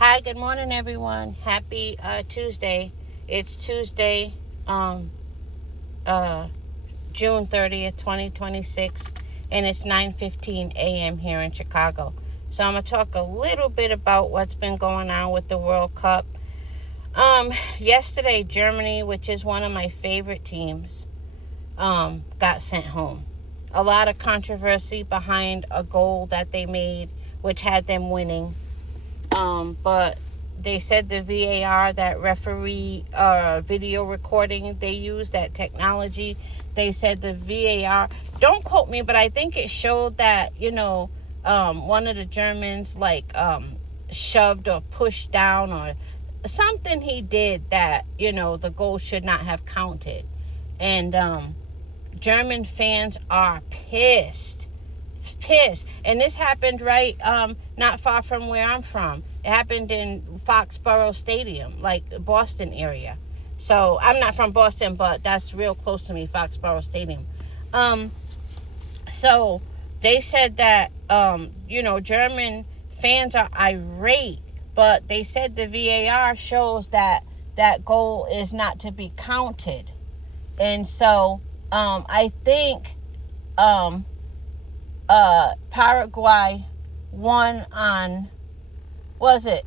Hi, good morning, everyone. Happy Tuesday. It's Tuesday, um, uh, June 30th, 2026, and it's 9:15 a.m. here in Chicago. So I'm going to talk a little bit about what's been going on with the World Cup. Yesterday, Germany, which is one of my favorite teams, got sent home. A lot of controversy behind a goal that they made, which had them winning. But they said the VAR, that referee video recording they use, that technology, they said the VAR, don't quote me, but I think it showed that, one of the Germans shoved or pushed down or something he did that, the goal should not have counted. And German fans are pissed. And this happened right not far from where I'm from. It happened in Foxborough Stadium, like Boston area. So I'm not from Boston, but that's real close to me, Foxborough Stadium. So they said that German fans are irate, but they said the VAR shows that that goal is not to be counted. And so I think Paraguay won on, was it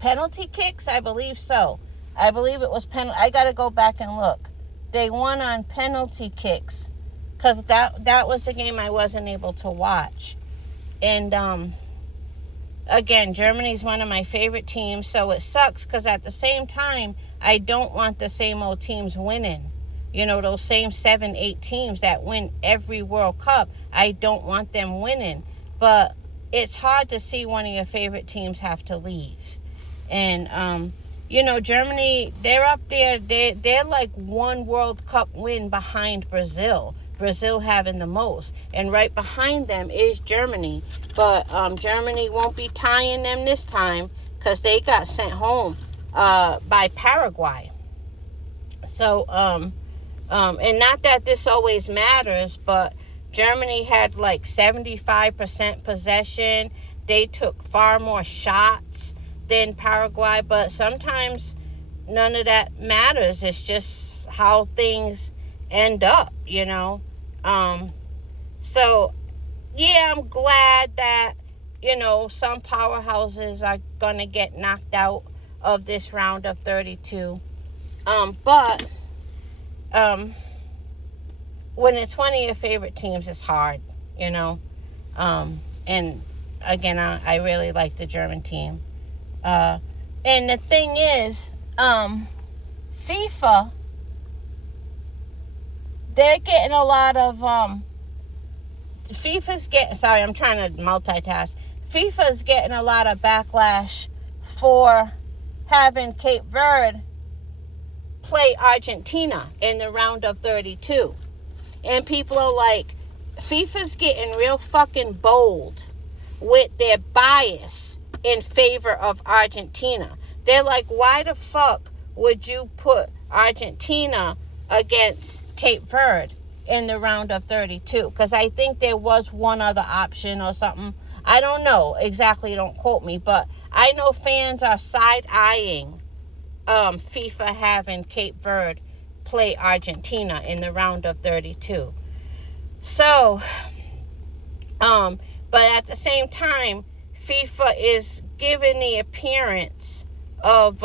penalty kicks? I believe so. I believe it was penalty. I got to go back and look. They won on penalty kicks because that was the game I wasn't able to watch. And again, Germany's one of my favorite teams, so it sucks because at the same time, I don't want the same old teams winning. Those same 7-8 teams that win every World Cup, I don't want them winning. But it's hard to see one of your favorite teams have to leave. And, Germany, they're up there. They're like one World Cup win behind Brazil. Brazil having the most. And right behind them is Germany. But Germany won't be tying them this time because they got sent home by Paraguay. So, and not that this always matters, but Germany had like 75% possession. They took far more shots than Paraguay, but sometimes none of that matters. It's just how things end up, So, yeah, I'm glad that, some powerhouses are going to get knocked out of this round of 32. But when it's one of your favorite teams, it's hard, and again, I really like the German team. And the thing is, FIFA, they're getting a lot of, I'm trying to multitask. FIFA's getting a lot of backlash for having Cape Verde play Argentina in the round of 32. And people are like, FIFA's getting real fucking bold with their bias in favor of Argentina. They're like, why the fuck would you put Argentina against Cape Verde in the round of 32? Because I think there was one other option or something. I don't know exactly, don't quote me, but I know fans are side-eyeing FIFA having Cape Verde play Argentina in the round of 32. So, but at the same time, FIFA is giving the appearance of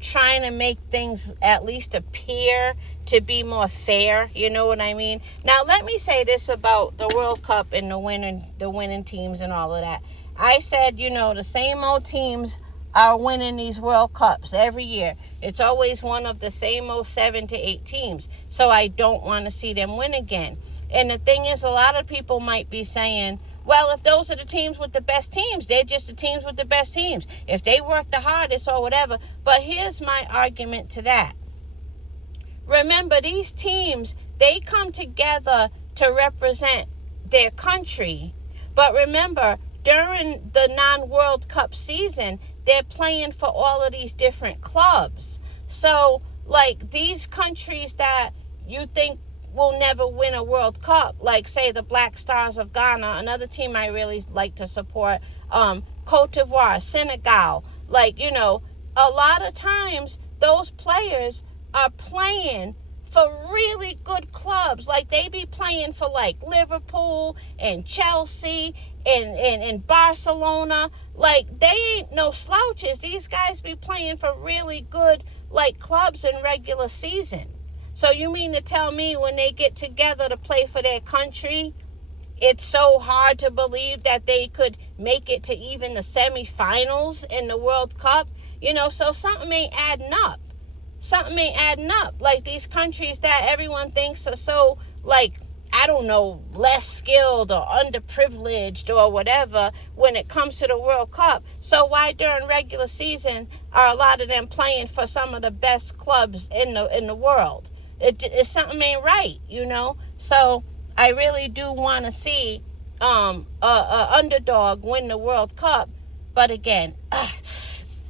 trying to make things at least appear to be more fair. You know what I mean? Now, let me say this about the World Cup and the winning teams and all of that. I said, the same old teams are winning these World Cups every year. It's always one of the same old 7 to 8 teams. So I don't want to see them win again. And the thing is, a lot of people might be saying, well, if those are the teams with the best teams, they're just the teams with the best teams. If they work the hardest or whatever. But here's my argument to that. Remember, these teams, they come together to represent their country. But remember, during the non-World Cup season, they're playing for all of these different clubs. So, like, these countries that you think will never win a World Cup, like, say, the Black Stars of Ghana, another team I really like to support, Cote d'Ivoire, Senegal, Like, a lot of times those players are playing for really good clubs. Like, they be playing for like Liverpool and Chelsea and Barcelona. Like, they ain't no slouches. These guys be playing for really good like clubs in regular season. So you mean to tell me when they get together to play for their country, it's so hard to believe that they could make it to even the semifinals in the World Cup? So something ain't adding up. Something ain't adding up. Like, these countries that everyone thinks are so, like, I don't know, less skilled or underprivileged or whatever when it comes to the World Cup. So why during regular season are a lot of them playing for some of the best clubs in the world? It's something ain't right, So I really do want to see a underdog win the World Cup. But again,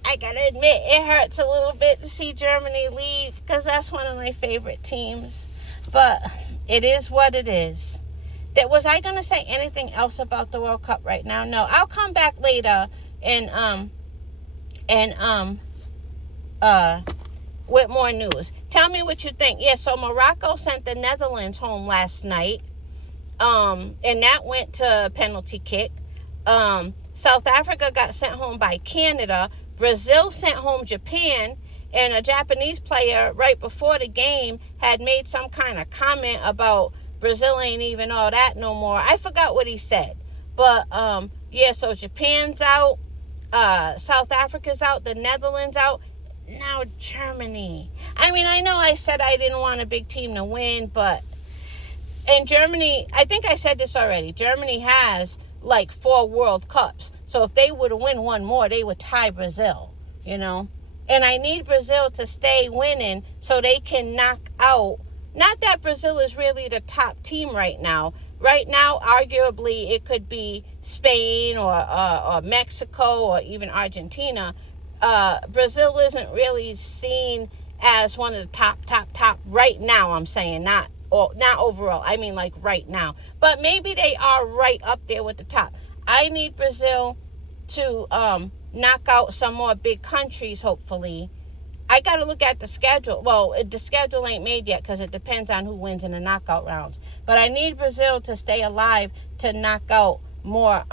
I gotta admit, it hurts a little bit to see Germany leave because that's one of my favorite teams. But it is what it is. Was I gonna say anything else about the World Cup right now? No, I'll come back later and with more news. Tell me what you think. Yeah, so Morocco sent the Netherlands home last night. And that went to penalty kick. South Africa got sent home by Canada. Brazil sent home Japan, and a Japanese player right before the game had made some kind of comment about Brazil ain't even all that no more. I forgot what he said. But, so Japan's out, South Africa's out, the Netherlands out, now Germany. I mean, I know I said I didn't want a big team to win, but in Germany, I think I said this already, Germany has like 4 World Cups. So if they would win one more, they would tie Brazil, And I need Brazil to stay winning so they can knock out. Not that Brazil is really the top team right now. Right now, arguably, it could be Spain or Mexico or even Argentina. Brazil isn't really seen as one of the top right now, I'm saying. Not overall. I mean, like right now. But maybe they are right up there with the top. I need Brazil to knock out some more big countries, hopefully. I got to look at the schedule. Well, the schedule ain't made yet because it depends on who wins in the knockout rounds. But I need Brazil to stay alive to knock out more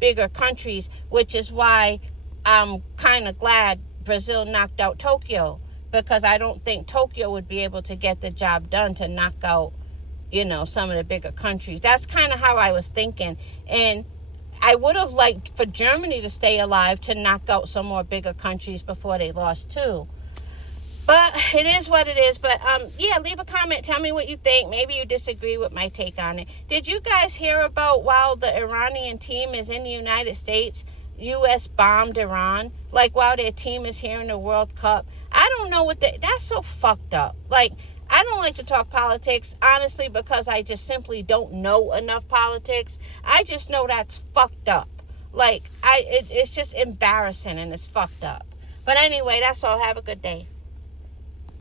bigger countries, which is why I'm kind of glad Brazil knocked out Tokyo, because I don't think Tokyo would be able to get the job done to knock out some of the bigger countries. That's kind of how I was thinking. And I would have liked for Germany to stay alive to knock out some more bigger countries before they lost too. But it is what it is. But leave a comment. Tell me what you think. Maybe you disagree with my take on it. Did you guys hear about while the Iranian team is in the United States, U.S. bombed Iran? Like, while their team is here in the World Cup? I don't know that's so fucked up. Like, I don't like to talk politics, honestly, because I just simply don't know enough politics. I just know that's fucked up. Like, it's just embarrassing and it's fucked up. But anyway, that's all. Have a good day.